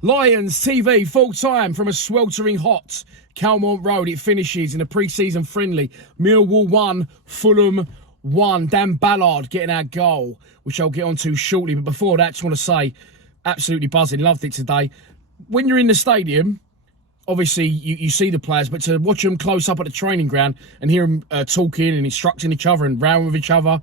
Lions TV full time from a sweltering hot Calmont Road. It finishes in a pre-season friendly. Millwall 1, Fulham 1. Dan Ballard getting our goal, which I'll get onto shortly. But before that, I just want to say, absolutely buzzing. Loved it today. When you're in the stadium, obviously you see the players, but to watch them close up at the training ground and hear them talking and instructing each other and rowing with each other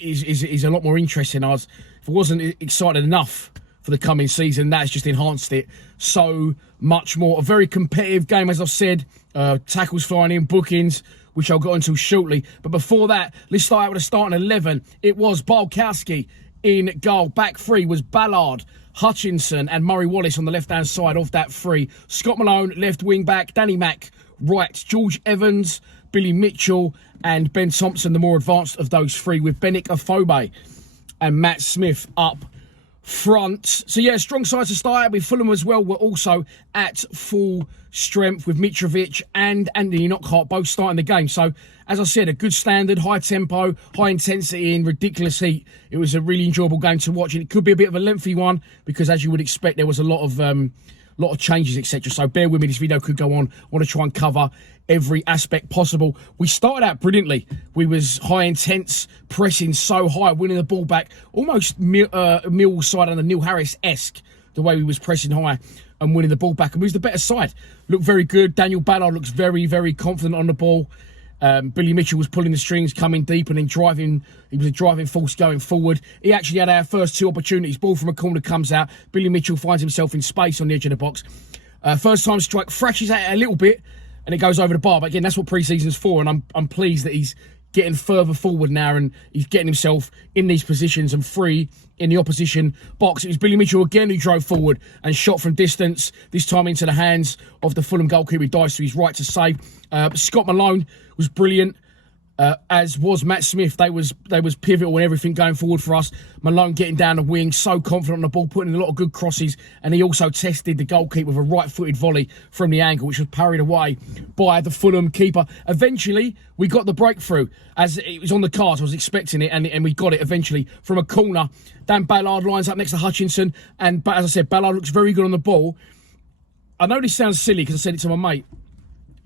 is a lot more interesting. If I wasn't excited enough for the coming season, that's just enhanced it so much more. A very competitive game, as I've said. Tackles flying in, bookings, which I'll get into shortly. But before that, let's start out with a starting 11. It was Balkowski in goal. Back three was Ballard, Hutchinson and Murray Wallace on the left-hand side of that three. Scott Malone, left wing-back. Danny Mack, right. George Evans, Billy Mitchell and Ben Thompson, the more advanced of those three, with Benik Afobe and Matt Smith up front. So yeah, strong side to start with. Fulham as well were also at full strength with Mitrovic and Anthony Knockhart both starting the game. So as I said, a good standard, high tempo, high intensity in ridiculous heat. It was a really enjoyable game to watch, and it could be a bit of a lengthy one because, as you would expect, there was a lot of changes, etc. So bear with me, this video could go on. I want to try and cover every aspect possible. We started out brilliantly. We was high intense, pressing so high, winning the ball back, almost Millwall side under Neil Harris-esque, the way we was pressing high and winning the ball back. And we was the better side. Looked very good. Daniel Ballard looks very, very confident on the ball. Billy Mitchell was pulling the strings, coming deep and then driving. He was a driving force going forward. He actually had our first two opportunities. Ball from a corner comes out. Billy Mitchell finds himself in space on the edge of the box. First time strike, thrashes at it a little bit and it goes over the bar. But again, that's what pre-season's for, and I'm pleased that he's getting further forward now and he's getting himself in these positions and free in the opposition box. It was Billy Mitchell again who drove forward and shot from distance, this time into the hands of the Fulham goalkeeper. He dives to his right to save. Scott Malone was brilliant, as was Matt Smith. They was pivotal in everything going forward for us. Malone getting down the wing, so confident on the ball, putting in a lot of good crosses, and he also tested the goalkeeper with a right-footed volley from the angle, which was parried away by the Fulham keeper. Eventually, we got the breakthrough, as it was on the cards. I was expecting it, and we got it eventually from a corner. Dan Ballard lines up next to Hutchinson, and as I said, Ballard looks very good on the ball. I know this sounds silly because I said it to my mate.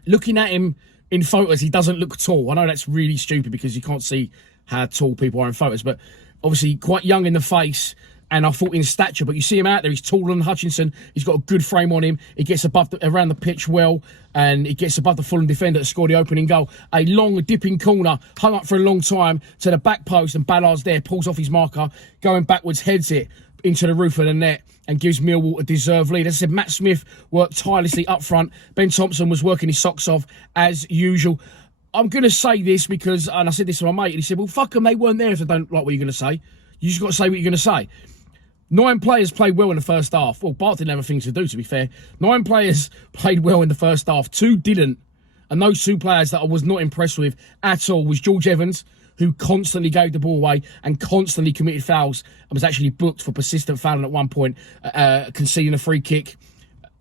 Looking at him in photos, he doesn't look tall. I know that's really stupid because you can't see how tall people are in photos, but obviously quite young in the face, and I thought in stature, but you see him out there, he's taller than Hutchinson. He's got a good frame on him. He gets around the pitch well, and he gets above the Fulham defender that scored the opening goal. A long dipping corner, hung up for a long time to the back post, and Ballard's there, pulls off his marker, going backwards, heads it into the roof of the net and gives Millwall a deserved lead. As I said, Matt Smith worked tirelessly up front. Ben Thompson was working his socks off as usual. I'm going to say this because, and I said this to my mate, and he said, well, fuck them, they weren't there if they don't like what you're going to say. You just got to say what you're going to say. 9 players played well in the first half. Well, Bart didn't have a thing to do, to be fair. 9 players played well in the first half. 2 didn't. And those 2 players that I was not impressed with at all was George Evans, who constantly gave the ball away and constantly committed fouls and was actually booked for persistent fouling at one point, conceding a free kick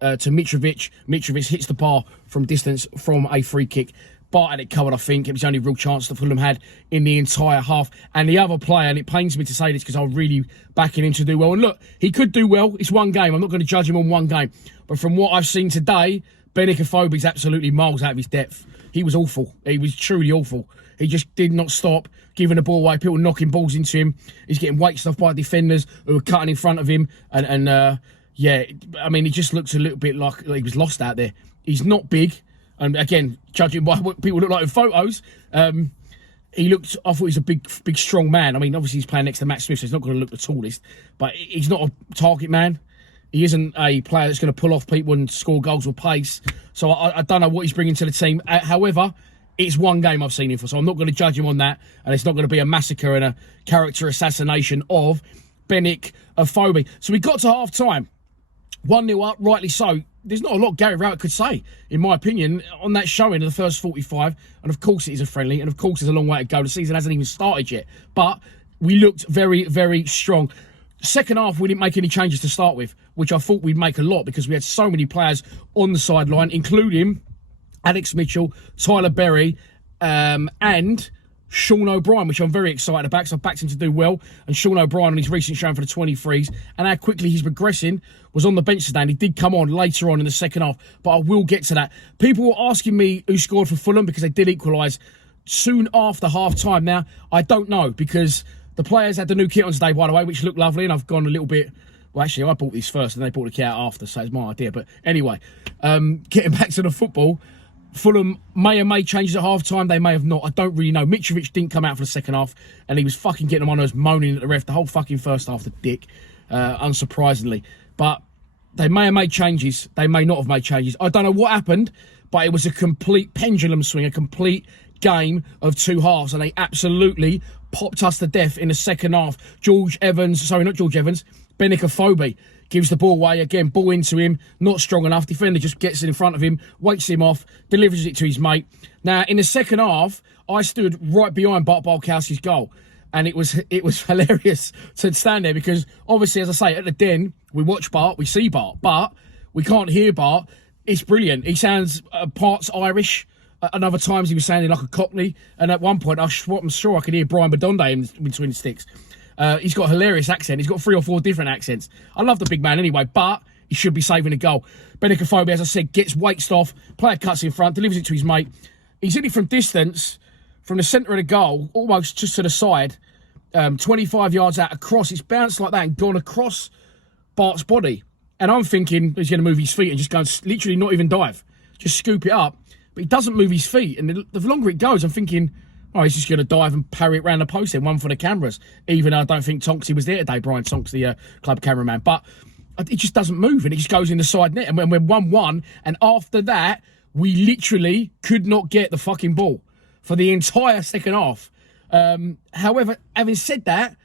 to Mitrovic. Mitrovic hits the bar from distance from a free kick. Bart had it covered, I think. It was the only real chance that Fulham had in the entire half. And the other player, and it pains me to say this because I'm really backing him to do well. And look, he could do well. It's one game. I'm not going to judge him on one game. But from what I've seen today, Benik Afobe is absolutely miles out of his depth. He was awful. He was truly awful. He just did not stop giving the ball away, people knocking balls into him. He's getting weighted off by defenders who were cutting in front of him. Yeah, I mean, he just looks a little bit like he was lost out there. He's not big. And again, judging by what people look like in photos, he looked, I thought he was a big, strong man. I mean, obviously he's playing next to Matt Smith, so he's not going to look the tallest. But he's not a target man. He isn't a player that's going to pull off people and score goals with pace. So I don't know what he's bringing to the team. However, it's one game I've seen him for, so I'm not going to judge him on that. And it's not going to be a massacre and a character assassination of Benik Afobe. So we got to half-time. 1-0 up, rightly so. There's not a lot Gary Rowett could say, in my opinion, on that showing in the first 45. And of course it is a friendly, and of course there's a long way to go. The season hasn't even started yet. But we looked very, very strong. Second half, we didn't make any changes to start with, which I thought we'd make a lot because we had so many players on the sideline, including Alex Mitchell, Tyler Berry, and Sean O'Brien, which I'm very excited about because I've backed him to do well. And Sean O'Brien on his recent showing for the 23s and how quickly he's progressing was on the bench today. And he did come on later on in the second half, but I will get to that. People were asking me who scored for Fulham because they did equalise soon after half-time. Now, I don't know because the players had the new kit on today, by the way, which looked lovely. And I've gone a little bit... Well, actually, I bought these first and they bought the kit out after, so it's my idea. But anyway, getting back to the football... Fulham may have made changes at half-time. They may have not. I don't really know. Mitrovic didn't come out for the second half, and he was fucking getting them on us, moaning at the ref the whole fucking first half, the dick, unsurprisingly. But they may have made changes. They may not have made changes. I don't know what happened, but it was a complete pendulum swing, a complete game of two halves, and they absolutely popped us to death in the second half. Benik Afobe gives the ball away, again, ball into him, not strong enough, defender just gets it in front of him, wakes him off, delivers it to his mate. Now, in the second half, I stood right behind Bart Barkowski's goal, and it was hilarious to stand there because, obviously, as I say, at the Den, we watch Bart, we see Bart, but we can't hear Bart. It's brilliant. He sounds parts Irish, and other times he was sounding like a Cockney, and at one point, I'm sure I could hear Brian Badonde in between the sticks. He's got a hilarious accent. He's got 3 or 4 different accents. I love the big man anyway, but he should be saving a goal. Benik Afobe, as I said, gets waked off. Player cuts in front, delivers it to his mate. He's hit it from distance, from the centre of the goal, almost just to the side, 25 yards out across. It's bounced like that and gone across Bart's body. And I'm thinking he's going to move his feet and just go and literally not even dive. Just scoop it up. But he doesn't move his feet. And the longer it goes, I'm thinking... Oh, he's just going to dive and parry it round the post then, one for the cameras. Even though I don't think Tonksy was there today, Brian Tonks, the club cameraman. But it just doesn't move and it just goes in the side net. And we're 1-1. And after that, we literally could not get the fucking ball for the entire second half. However, having said that,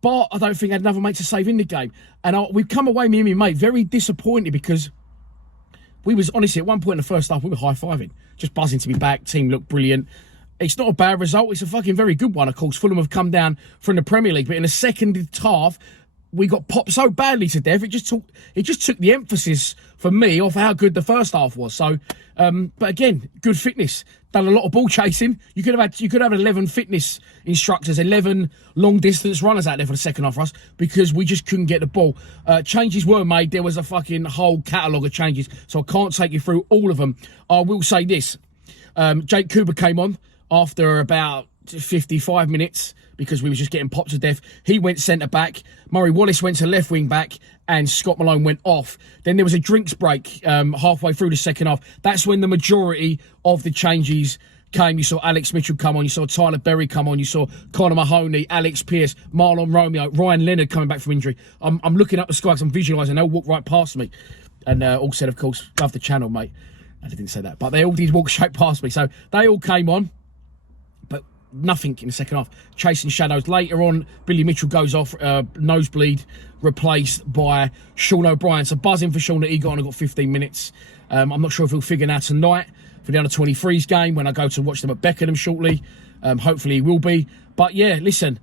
Bart, I don't think had another mate to save in the game. And we've come away, me and my mate, very disappointed because we was, honestly, at one point in the first half, we were high-fiving. Just buzzing to be back. Team looked brilliant. It's not a bad result. It's a fucking very good one, of course. Fulham have come down from the Premier League, but in the second half, we got popped so badly to death. It just took the emphasis for me off how good the first half was. So, but again, good fitness. Done a lot of ball chasing. You could have 11 fitness instructors, 11 long distance runners out there for the second half for us because we just couldn't get the ball. Changes were made. There was a fucking whole catalogue of changes, so I can't take you through all of them. I will say this: Jake Cooper came on after about 55 minutes because we were just getting popped to death. He went centre-back. Murray Wallace went to left wing-back and Scott Malone went off. Then there was a drinks break halfway through the second half. That's when the majority of the changes came. You saw Alex Mitchell come on. You saw Tyler Berry come on. You saw Conor Mahoney, Alex Pearce, Marlon Romeo, Ryan Leonard coming back from injury. I'm looking up the sky because I'm visualising. They'll walk right past me. And all said, of course, love the channel, mate. I didn't say that. But they all did walk straight past me. So they all came on. Nothing in the second half. Chasing shadows. Later on, Billy Mitchell goes off, nosebleed, replaced by Sean O'Brien. So buzzing for Sean that he got 15 minutes. I'm not sure if he'll figure out tonight for the under-23s game when I go to watch them at Beckenham shortly. Hopefully he will be. But yeah, listen,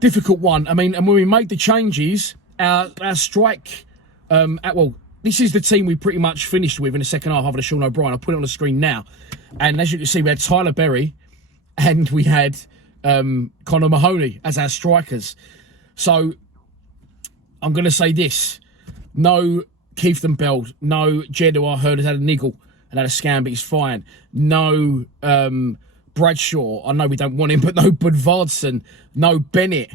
difficult one. I mean, and when we made the changes, our strike, this is the team we pretty much finished with in the second half after Sean O'Brien. I'll put it on the screen now. And as you can see, we had Tyler Berry, and we had Conor Mahoney as our strikers. So I'm going to say this. No Keith Bell. No Jed, who I heard has had a niggle and had a scam, but he's fine. No Bradshaw. I know we don't want him, but no Budvarsson. No Bennett.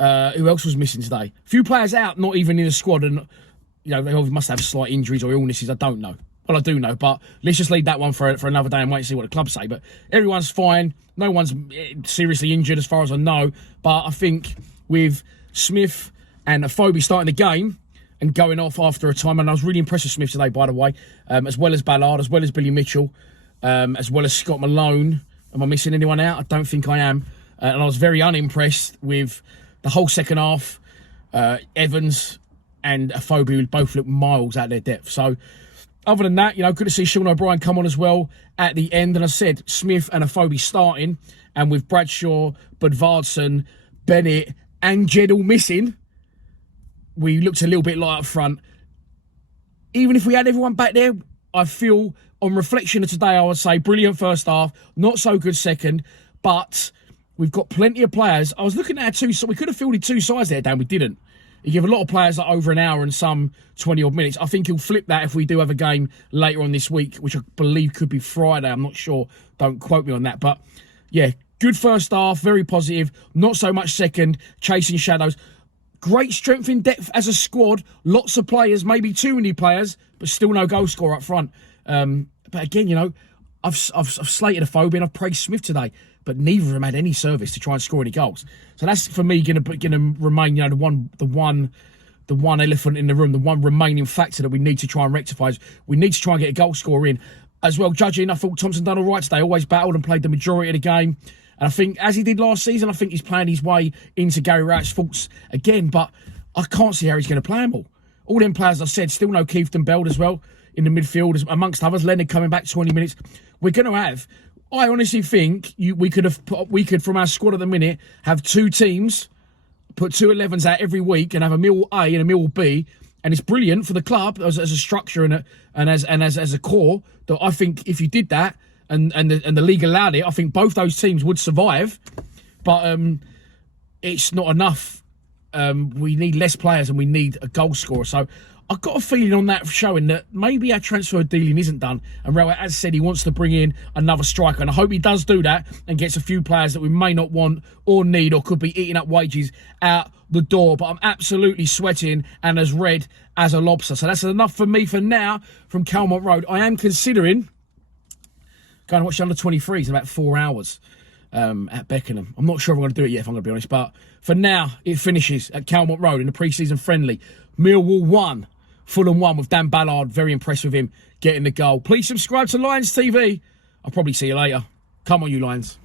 Who else was missing today? A few players out, not even in the squad. And, you know, they must have slight injuries or illnesses. I don't know. Well, I do know, but let's just leave that one for another day and wait and see what the club say. But everyone's fine. No one's seriously injured as far as I know. But I think with Smith and Afobe starting the game and going off after a time, and I was really impressed with Smith today, by the way, as well as Ballard, as well as Billy Mitchell, as well as Scott Malone. Am I missing anyone out? I don't think I am. And I was very unimpressed with the whole second half. Evans and Afobe, who both looked miles out their depth. So, other than that, you know, good to see Sean O'Brien come on as well at the end. And I said Smith and Afobe starting, and with Bradshaw, Budvarsson, Bennett, and Jed all missing, we looked a little bit light up front. Even if we had everyone back there, I feel, on reflection of today, I would say brilliant first half, not so good second, But we've got plenty of players. I was looking at our two, so we could have fielded two sides there, Dan. We didn't. He gave a lot of players like over an hour and some 20-odd minutes. I think he'll flip that if we do have a game later on this week, which I believe could be Friday. I'm not sure. Don't quote me on that. But, yeah, good first half, very positive. Not so much second, chasing shadows. Great strength in depth as a squad. Lots of players, maybe too many players, but still no goal scorer up front. But again, you know, I've slated a phobia and I've praised Smith today, but neither of them had any service to try and score any goals. So that's for me going to remain, you know, the one elephant in the room, the one remaining factor that we need to try and rectify. Is we need to try and get a goal scorer in as well. Judging, I thought Thompson done all right today. Always battled and played the majority of the game. And I think, as he did last season, I think he's playing his way into Gary Wright's faults again. But I can't see how he's going to play them all. All them players I said, still no Keith Bell as well in the midfield, amongst others. Leonard coming back 20 minutes. We're going to have... I honestly think we could, from our squad at the minute, have two teams, put two 11s out every week and have a Millwall A and a Millwall B. And it's brilliant for the club as a structure and as a core. That I think if you did that, and the league allowed it, I think both those teams would survive. But it's not enough. We need less players and we need a goal scorer. So I've got a feeling on that showing that maybe our transfer dealing isn't done. And Raul has said he wants to bring in another striker. And I hope he does do that and gets a few players that we may not want or need or could be eating up wages out the door. But I'm absolutely sweating and as red as a lobster. So that's enough for me for now from Calmont Road. I am considering going to watch the under-23s in about 4 hours at Beckenham. I'm not sure if I'm going to do it yet, if I'm going to be honest. But for now, it finishes at Calmont Road in the pre-season friendly. Millwall 1, Fulham 1 with Dan Ballard. Very impressed with him getting the goal. Please subscribe to Lions TV. I'll probably see you later. Come on, you Lions.